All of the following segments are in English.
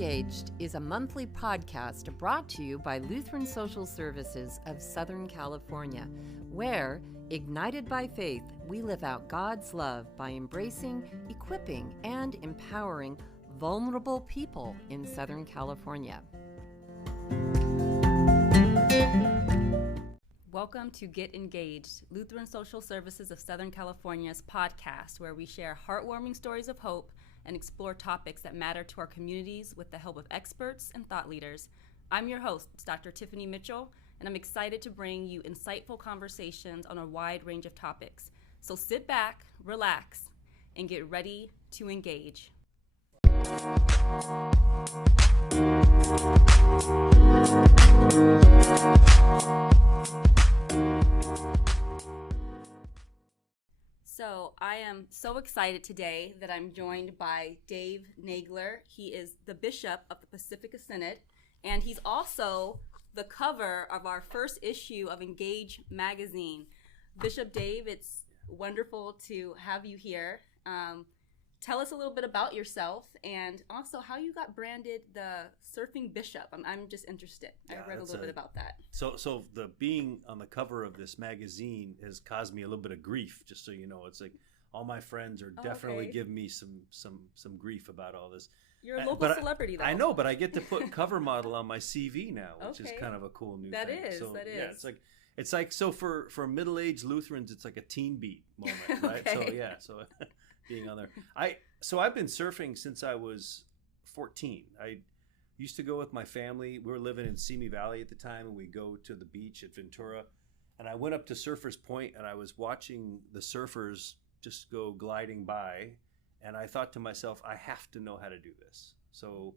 Engaged is a monthly podcast brought to you by Lutheran Social Services of Southern California, where, ignited by faith, we live out God's love by embracing, equipping, and empowering vulnerable people in Southern California. Welcome to Get Engaged, Lutheran Social Services of Southern California's podcast, where we share heartwarming stories of hope and explore topics that matter to our communities with the help of experts and thought leaders. I'm your host, Dr. Tiffany Mitchell, and I'm excited to bring you insightful conversations on a wide range of topics. So sit back, relax, and get ready to engage. So I am so excited today that I'm joined by Dave Nagler. He is the Bishop of the Pacifica Synod, and he's also the cover of our first issue of Engage magazine. Bishop Dave, it's wonderful to have you here. Tell us a little bit about yourself and also how you got branded the surfing bishop. I'm just interested. I read a little bit about that. So the being on the cover of this magazine has caused me a little bit of grief, just so you know. It's like all my friends are definitely giving me some grief about all this. You're a local celebrity, though. I know, but I get to put cover model on my CV now, which is kind of a cool new thing. That is. Yeah, it's like so for middle-aged Lutherans, it's like a teen beat moment, right? So being on there. I've been surfing since I was 14. I used to go with my family. We were living in Simi Valley at the time, and we'd go to the beach at Ventura. And I went up to Surfers Point, and I was watching the surfers just go gliding by. And I thought to myself, I have to know how to do this. So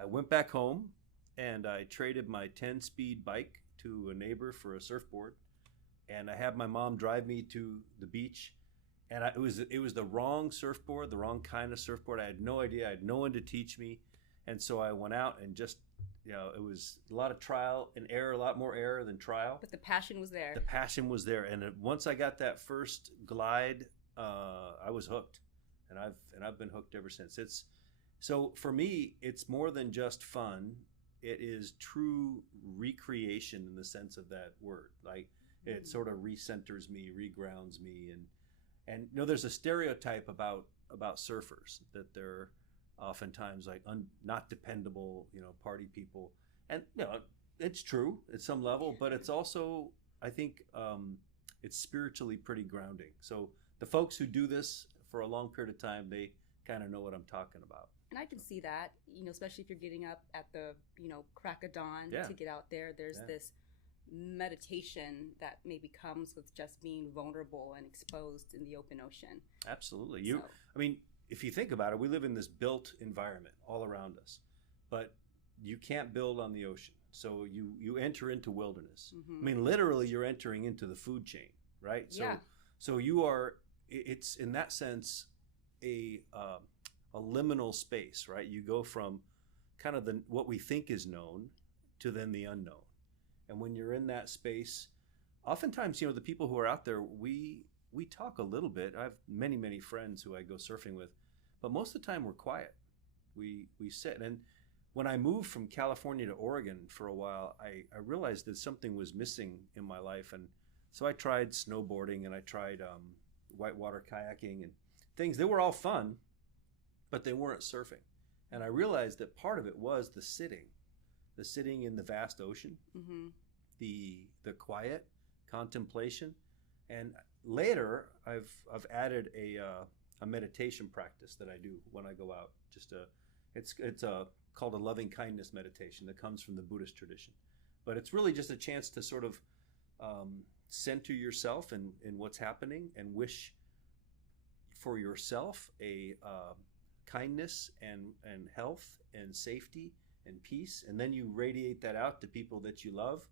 I went back home, and I traded my 10-speed bike to a neighbor for a surfboard. And I had my mom drive me to the beach. And it was the wrong surfboard, the wrong kind of surfboard. I had no idea. I had no one to teach me. And so I went out and just, it was a lot of trial and error, a lot more error than trial. But the passion was there. The passion was there. And once I got that first glide, I was hooked. And I've been hooked ever since. So for me, it's more than just fun. It is true recreation in the sense of that word. Like it sort of recenters me, regrounds me, and there's a stereotype about surfers that they're oftentimes like not dependable, party people, and it's true at some level, but it's also, I think, it's spiritually pretty grounding. So the folks who do this for a long period of time, they kind of know what I'm talking about. And I can see that, especially if you're getting up at the crack of dawn to get out there. There's this meditation that maybe comes with just being vulnerable and exposed in the open ocean. Absolutely. If you think about it, we live in this built environment all around us, but you can't build on the ocean. So you enter into wilderness. Mm-hmm. Literally you're entering into the food chain, right? So you are, it's in that sense a liminal space, right? You go from kind of what we think is known to then the unknown. And when you're in that space, oftentimes, the people who are out there, we talk a little bit. I have many, many friends who I go surfing with, but most of the time we're quiet. We sit. And when I moved from California to Oregon for a while, I realized that something was missing in my life. And so I tried snowboarding and I tried whitewater kayaking and things. They were all fun, but they weren't surfing. And I realized that part of it was the sitting in the vast ocean, the quiet contemplation, and later I've added a meditation practice that I do when I go out. It's called a loving kindness meditation that comes from the Buddhist tradition, but it's really just a chance to sort of center yourself in what's happening and wish for yourself a kindness and health and safety and peace, and then you radiate that out to people that you love,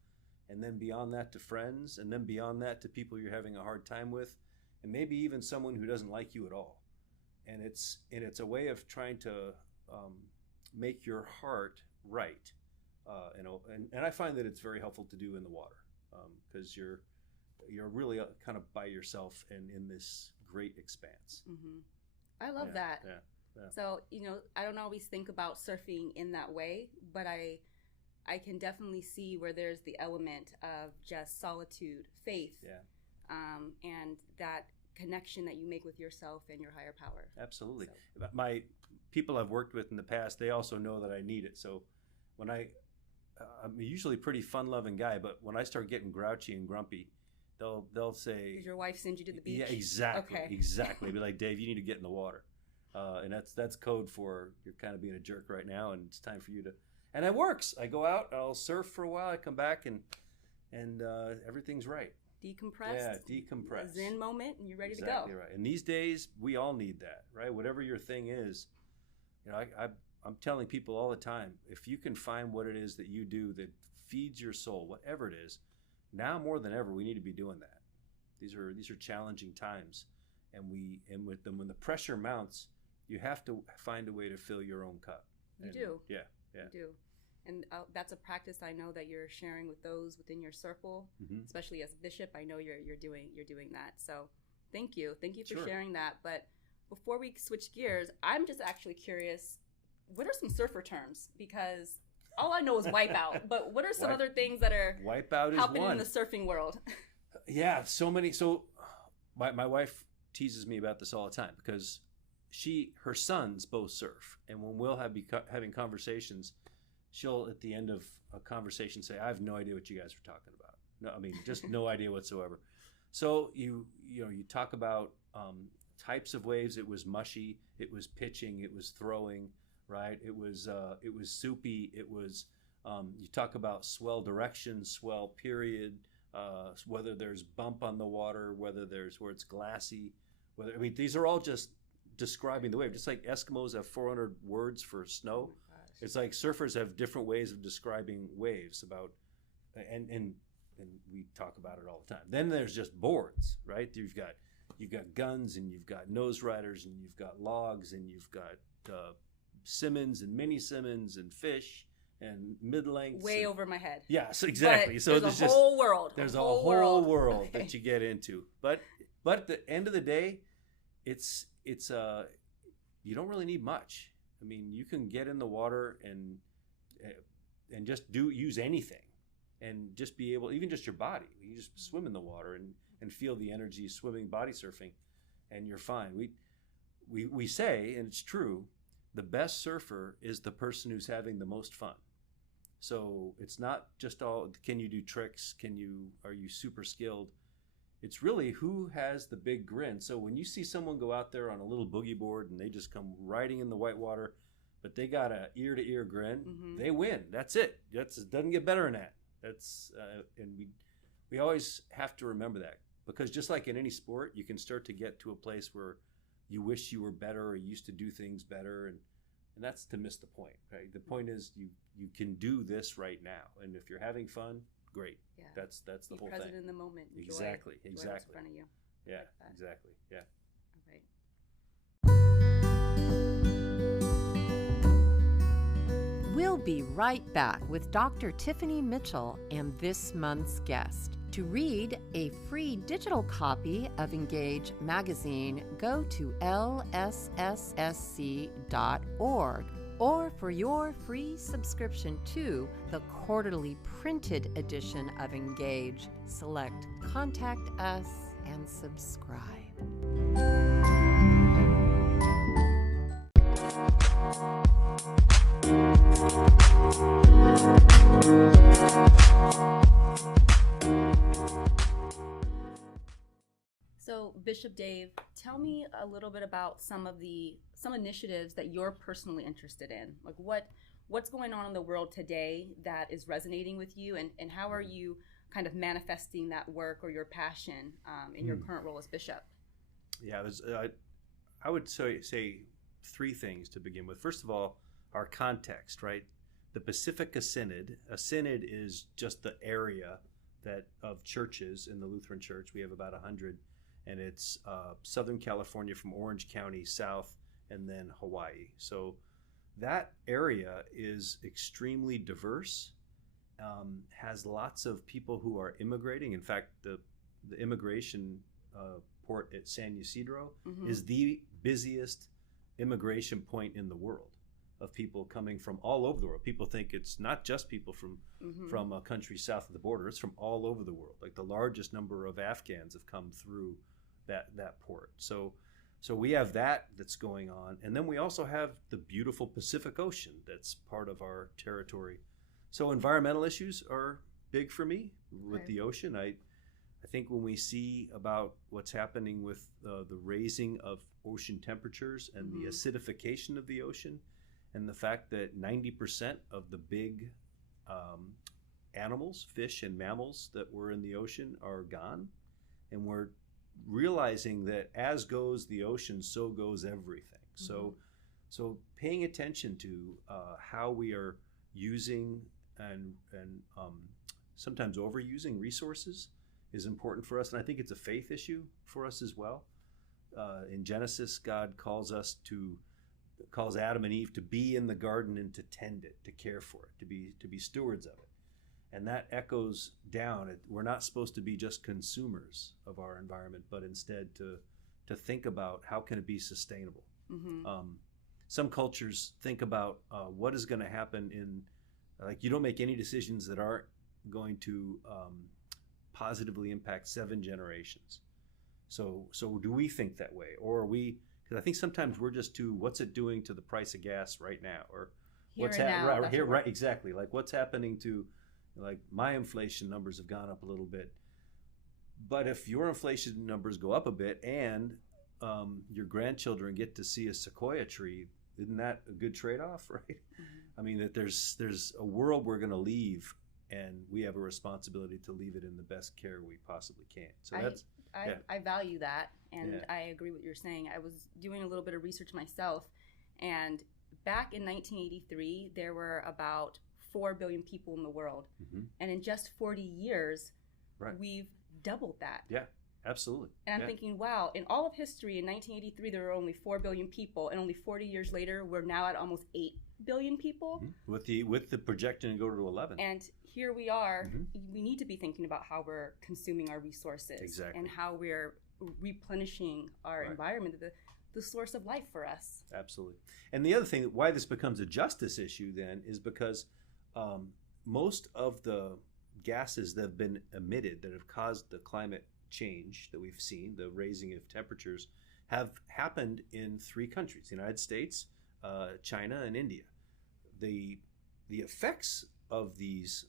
and then beyond that to friends, and then beyond that to people you're having a hard time with, and maybe even someone who doesn't like you at all. And it's a way of trying to make your heart right, and I find that it's very helpful to do in the water, because you're really kind of by yourself and in this great expanse. I love that. So, I don't always think about surfing in that way, but I can definitely see where there's the element of just solitude, faith, and that connection that you make with yourself and your higher power. Absolutely. So. My people I've worked with in the past, they also know that I need it. So when I'm usually a pretty fun-loving guy, but when I start getting grouchy and grumpy, they'll say, "Did your wife send you to the beach?" Yeah, exactly. Okay. Exactly. Be like, "Dave, you need to get in the water," and that's code for you're kind of being a jerk right now, and it's time for you to. And it works. I go out, I'll surf for a while, I come back, and everything's right. Decompress. Yeah, decompress. Zen moment, and you're ready to go. Exactly right. And these days, we all need that, right? Whatever your thing is, I'm telling people all the time, if you can find what it is that you do that feeds your soul, whatever it is, now more than ever, we need to be doing that. These are challenging times, and with them, when the pressure mounts, you have to find a way to fill your own cup. You do. Yeah. You do. And that's a practice I know that you're sharing with those within your circle, especially as bishop. I know you're doing that. So thank you for sharing that. But before we switch gears, I'm just actually curious, what are some surfer terms? Because all I know is wipeout, but what are some other things that are happening in the surfing world? Yeah, so many. So my wife teases me about this all the time because her sons both surf, and when we'll be having conversations, she'll at the end of a conversation say, "I have no idea what you guys were talking about." No, I mean, just no idea whatsoever. So you talk about types of waves. It was mushy, it was pitching, it was throwing, right? It was soupy. It was you talk about swell direction, swell period, whether there's bump on the water, where it's glassy, these are all just describing the wave. Just like Eskimos have 400 words for snow, it's like surfers have different ways of describing waves and we talk about it all the time. Then there's just boards, right? You've got guns, and you've got nose riders, and you've got logs, and you've got Simmons and mini Simmons and fish and mid lengths. Way over my head. Yes, exactly. But so there's a whole world. There's a whole world okay. that you get into. But at the end of the day, it's you don't really need much. I mean, you can get in the water and just use anything, and just be able, even just your body. You just swim in the water and feel the energy swimming, body surfing, and you're fine. We say, and it's true, the best surfer is the person who's having the most fun. So it's not just all, can you do tricks? Are you super skilled? It's really who has the big grin. So when you see someone go out there on a little boogie board and they just come riding in the white water, but they got a ear-to-ear grin, they win. That's it. It doesn't get better than that. And we always have to remember that, because just like in any sport, you can start to get to a place where you wish you were better or used to do things better, and that's to miss the point, right? The point is you can do this right now, and if you're having fun, great. Yeah. That's the whole thing. Be present in the moment. Exactly. Enjoy what's in front of you. Yeah, exactly. Yeah. All right. We'll be right back with Dr. Tiffany Mitchell and this month's guest. To read a free digital copy of Engage magazine, go to lsssc.org. Or for your free subscription to the quarterly printed edition of Engage, select Contact Us and subscribe. So, Bishop Dave, tell me a little bit about some initiatives that you're personally interested in. Like what's going on in the world today that is resonating with you, and how are you kind of manifesting that work or your passion in your current role as bishop? Yeah, I would say three things to begin with. First of all, our context, right? The Pacifica Synod. A synod is just the area of churches in the Lutheran Church. We have about 100. And it's Southern California from Orange County south, and then Hawaii. So that area is extremely diverse, has lots of people who are immigrating. In fact, the immigration port at San Ysidro is the busiest immigration point in the world of people coming from all over the world. People think it's not just people from a country south of the border. It's from all over the world. Like the largest number of Afghans have come through that port. So we have that's going on. And then we also have the beautiful Pacific Ocean that's part of our territory. So environmental issues are big for me with the ocean. I think when we see about what's happening with the raising of ocean temperatures and the acidification of the ocean, and the fact that 90% of the big animals, fish and mammals that were in the ocean are gone, and we're realizing that as goes the ocean, so goes everything. So paying attention to how we are using and sometimes overusing resources is important for us, and I think it's a faith issue for us as well. In Genesis, God calls Adam and Eve to be in the garden and to tend it, to care for it, to be stewards of it. And that echoes down. We're not supposed to be just consumers of our environment, but instead to think about how can it be sustainable. Some cultures think about what is going to happen like you don't make any decisions that aren't going to positively impact 7 generations. So do we think that way, or are we? Because I think sometimes we're just too. What's it doing to the price of gas right now, or what's happening right here? Right, exactly. Like what's happening to, like my inflation numbers have gone up a little bit, but if your inflation numbers go up a bit and your grandchildren get to see a sequoia tree, isn't that a good trade-off, right? I mean that there's a world we're going to leave, and we have a responsibility to leave it in the best care we possibly can. So I value that, and I agree with what you're saying. I was doing a little bit of research myself, and back in 1983, there were about 4 billion people in the world. And in just 40 years, we've doubled that. Yeah, absolutely. And I'm thinking, wow, in all of history, in 1983, there were only 4 billion people, and only 40 years later, we're now at almost 8 billion people. With the projection to go to 11. And here we are. We need to be thinking about how we're consuming our resources and how we're replenishing our environment, the source of life for us. Absolutely. And the other thing, why this becomes a justice issue then, is because most of the gases that have been emitted that have caused the climate change that we've seen, the raising of temperatures, have happened in 3 countries: the United States, China, and India. The effects of these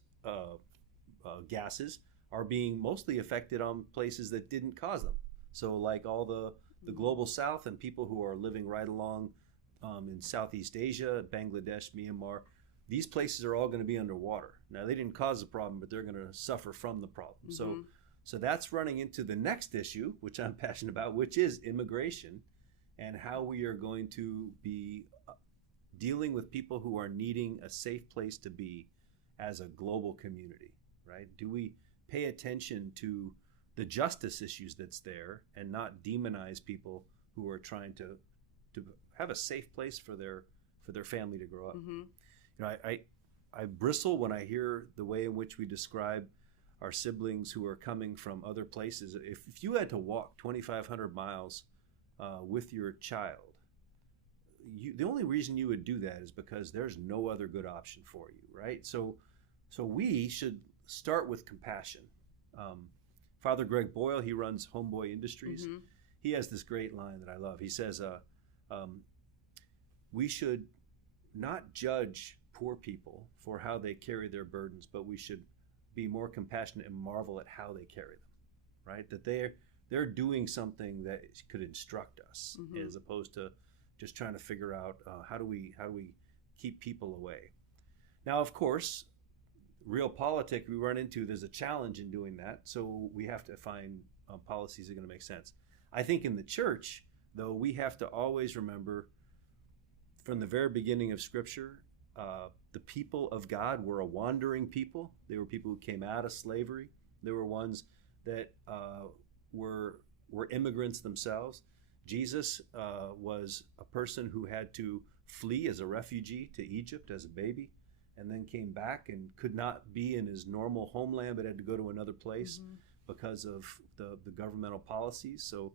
gases are being mostly affected on places that didn't cause them. So like all the global south and people who are living right along in Southeast Asia, Bangladesh, Myanmar, these places are all going to be underwater. Now they didn't cause the problem, but they're going to suffer from the problem. So that's running into the next issue, which I'm passionate about, which is immigration and how we are going to be dealing with people who are needing a safe place to be as a global community, right? Do we pay attention to the justice issues that's there and not demonize people who are trying to have a safe place for their family to grow up? You know, I bristle when I hear the way in which we describe our siblings who are coming from other places. If you had to walk 2,500 miles with your child, the only reason you would do that is because there's no other good option for you, right? So we should start with compassion. Father Greg Boyle, he runs Homeboy Industries. He has this great line that I love. He says, we should not judge poor people for how they carry their burdens, but we should be more compassionate and marvel at how they carry them, right? That they're doing something that could instruct us, as opposed to just trying to figure out how do we keep people away. Now, of course, realpolitik we run into, there's a challenge in doing that, so we have to find policies that are going to make sense. I think in the church, though, we have to always remember from the very beginning of Scripture, the people of God were a wandering people. They were people who came out of slavery. They were ones that were immigrants themselves. Jesus was a person who had to flee as a refugee to Egypt as a baby, and then came back and could not be in his normal homeland, but had to go to another place because of the governmental policies. So,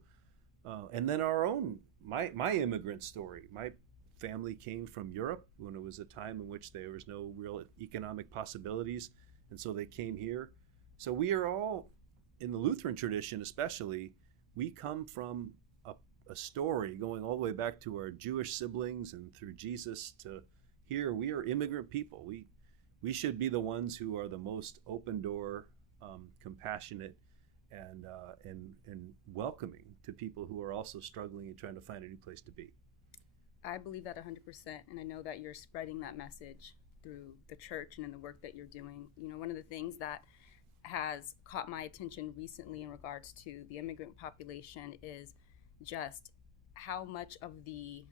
and then our own my immigrant story. My family came from Europe when it was a time in which there was no real economic possibilities, and so they came here. So we are all, in the Lutheran tradition especially, we come from a story going all the way back to our Jewish siblings and through Jesus to here. We are immigrant people. We should be the ones who are the most open door, compassionate, and welcoming to people who are also struggling and trying to find a new place to be. I believe that 100%, and I know that you're spreading that message through the church and in the work that you're doing. You know, one of the things that has caught my attention recently in regards to the immigrant population is just how much of the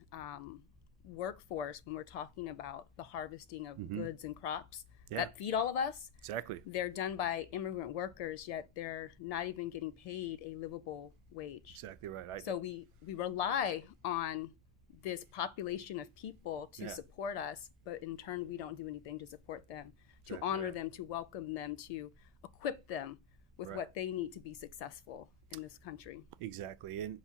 workforce, when we're talking about the harvesting of goods and crops that feed all of us, exactly, they're done by immigrant workers, yet they're not even getting paid a livable wage. Exactly right. So we rely on this population of people to support us, but in turn we don't do anything to support them, to honor them, to welcome them, to equip them with what they need to be successful in this country. Exactly. And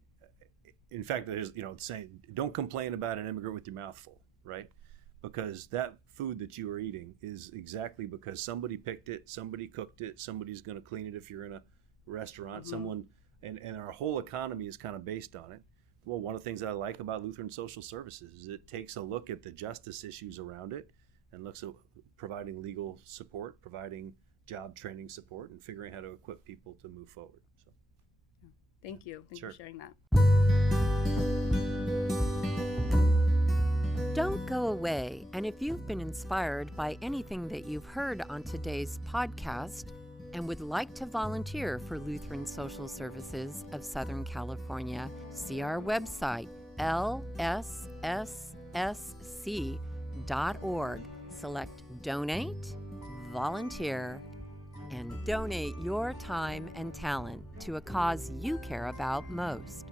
in fact, there's, saying, don't complain about an immigrant with your mouth full, right? Because that food that you are eating is exactly because somebody picked it, somebody cooked it, somebody's going to clean it if you're in a restaurant, someone, and our whole economy is kind of based on it. Well, one of the things that I like about Lutheran Social Services is it takes a look at the justice issues around it and looks at providing legal support, providing job training support, and figuring how to equip people to move forward. So, thank you. Thank you for sharing that. Don't go away, and if you've been inspired by anything that you've heard on today's podcast and would like to volunteer for Lutheran Social Services of Southern California, see our website, lsssc.org. Select Donate, Volunteer, and donate your time and talent to a cause you care about most.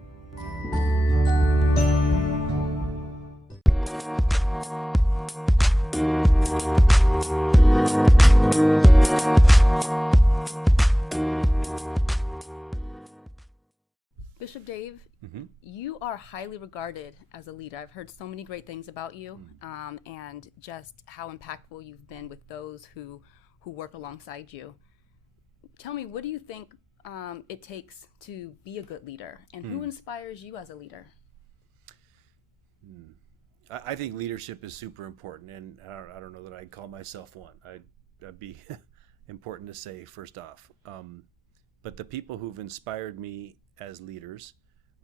Bishop Dave, you are highly regarded as a leader. I've heard so many great things about you, and just how impactful you've been with those who work alongside you. Tell me, what do you think it takes to be a good leader, and who inspires you as a leader? I think leadership is super important, and I don't know that I'd call myself one. I'd be important to say first off. But the people who've inspired me as leaders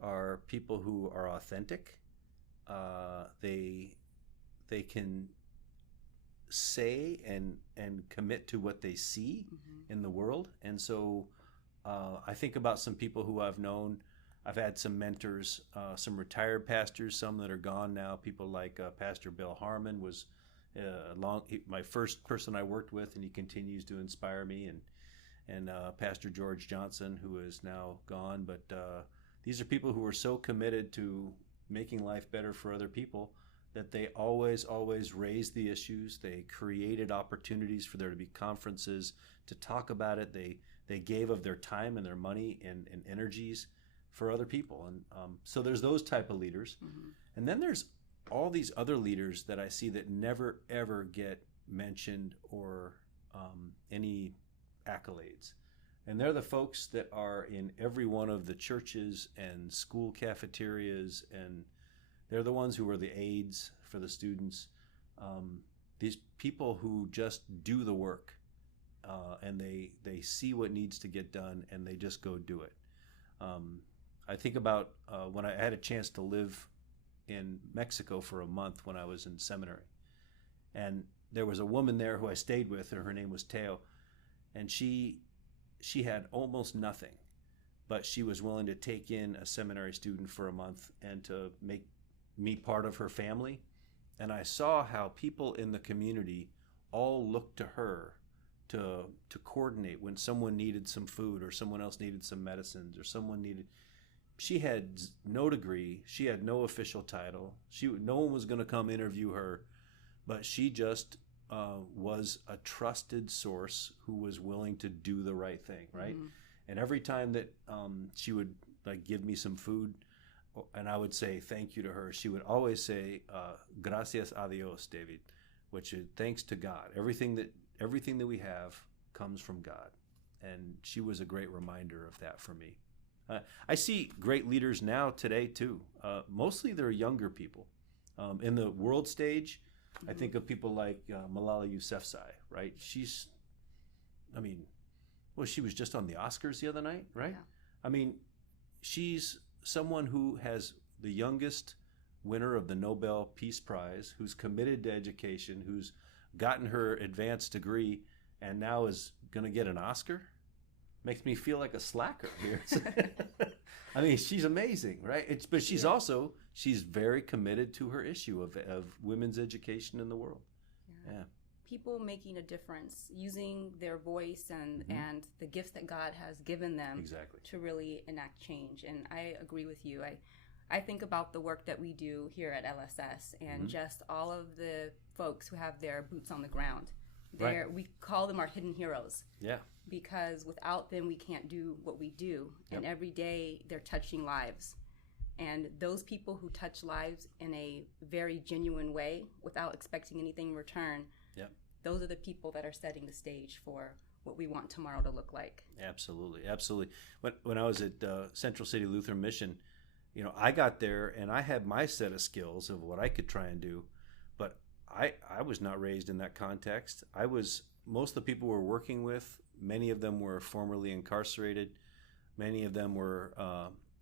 are people who are authentic. They can say and commit to what they see in the world. And so I think about some people who I've known. I've had some mentors, some retired pastors, some that are gone now. People like Pastor Bill Harmon was my first person I worked with, and he continues to inspire me. And Pastor George Johnson, who is now gone. But these are people who are so committed to making life better for other people that they always raised the issues. They created opportunities for there to be conferences to talk about it. They gave of their time and their money and energies for other people. And so there's those type of leaders. And then there's all these other leaders that I see that never, ever get mentioned or any accolades. And they're the folks that are in every one of the churches and school cafeterias, and they're the ones who are the aides for the students. These people who just do the work, and they see what needs to get done, and they just go do it. I think about when I had a chance to live in Mexico for a month when I was in seminary. And there was a woman there who I stayed with, and her name was Teo. And she had almost nothing, but she was willing to take in a seminary student for a month and to make me part of her family. And I saw how people in the community all looked to her to coordinate when someone needed some food or someone else needed some medicines or someone needed. She had no degree. She had no official title. No one was going to come interview her, but she just was a trusted source who was willing to do the right thing, right? And every time that she would give me some food, and I would say thank you to her, she would always say, gracias a Dios, David, which is thanks to God. Everything that we have comes from God. And she was a great reminder of that for me. I see great leaders now today too. Mostly they're younger people. In the world stage, I think of people like Malala Yousafzai, right? She was just on the Oscars the other night, right? Yeah. I mean, she's someone who has the youngest winner of the Nobel Peace Prize, who's committed to education, who's gotten her advanced degree, and now is going to get an Oscar. Makes me feel like a slacker here. I mean, she's amazing, right? But she's also, she's very committed to her issue of women's education in the world. Yeah. People making a difference, using their voice and the gifts that God has given them to really enact change. And I agree with you. I think about the work that we do here at LSS and just all of the folks who have their boots on the ground. We call them our hidden heroes. Yeah. Because without them, we can't do what we do. Yep. And every day, they're touching lives. And those people who touch lives in a very genuine way without expecting anything in return, those are the people that are setting the stage for what we want tomorrow to look like. Absolutely. Absolutely. When I was at Central City Lutheran Mission, I got there and I had my set of skills of what I could try and do. But I was not raised in that context. Most of the people we're working with, many of them were formerly incarcerated. Many of them were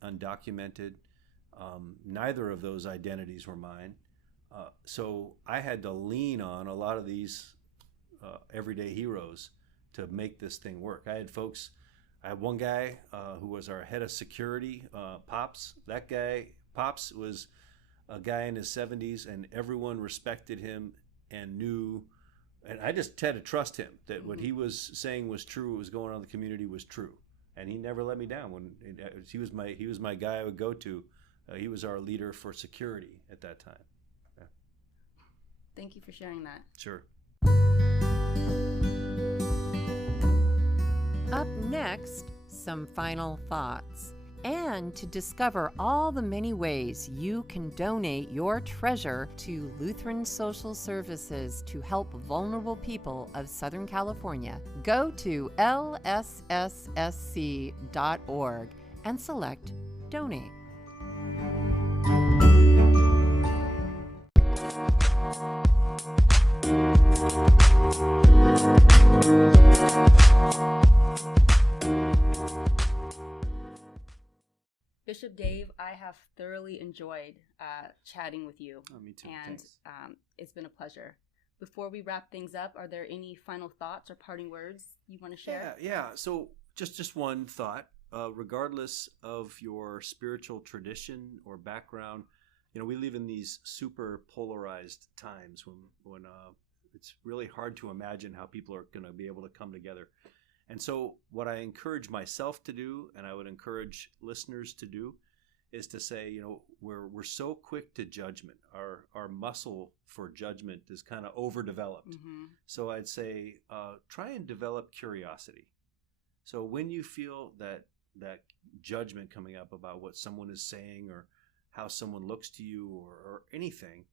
undocumented. Neither of those identities were mine. So I had to lean on a lot of these everyday heroes to make this thing work. I had one guy who was our head of security, Pops. That guy, Pops, was a guy in his 70s, and everyone respected him and knew. And I just had to trust him that what he was saying was true. What was going on in the community was true, and he never let me down. When he was my guy I would go to. He was our leader for security at that time. Yeah. Thank you for sharing that. Sure. Up next, some final thoughts. And to discover all the many ways you can donate your treasure to Lutheran Social Services to help vulnerable people of Southern California, go to lsssc.org and select Donate. Bishop Dave, I have thoroughly enjoyed chatting with you. Oh, me too. And it's been a pleasure. Before we wrap things up, are there any final thoughts or parting words you want to share? Yeah. So just one thought. Regardless of your spiritual tradition or background, we live in these super polarized times when it's really hard to imagine how people are going to be able to come together. And so what I encourage myself to do, and I would encourage listeners to do, is to say, we're so quick to judgment. Our muscle for judgment is kind of overdeveloped. Mm-hmm. So I'd say try and develop curiosity. So when you feel that judgment coming up about what someone is saying or how someone looks to you or anything,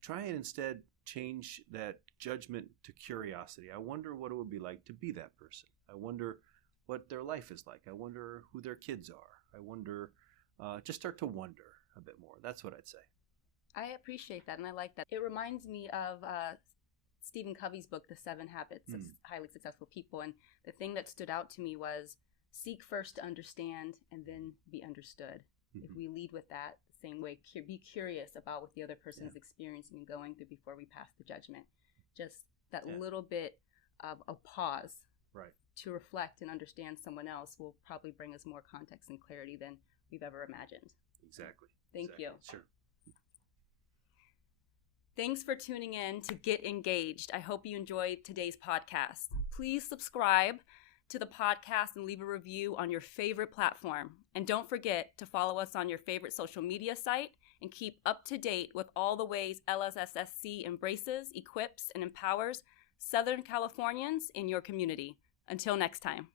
try and instead change that judgment to curiosity. I wonder what it would be like to be that person. I wonder what their life is like. I wonder who their kids are. I wonder, just start to wonder a bit more. That's what I'd say. I appreciate that, and I like that. It reminds me of Stephen Covey's book, The 7 Habits of Highly Successful People, and the thing that stood out to me was seek first to understand and then be understood. Mm-hmm. If we lead with that the same way, be curious about what the other person is experiencing and going through before we pass the judgment. Just that little bit of a pause to reflect and understand someone else will probably bring us more context and clarity than we've ever imagined. Exactly. Thank you. Sure. Thanks for tuning in to Get Engaged. I hope you enjoyed today's podcast. Please subscribe to the podcast and leave a review on your favorite platform. And don't forget to follow us on your favorite social media site and keep up to date with all the ways LSSSC embraces, equips, and empowers Southern Californians in your community. Until next time.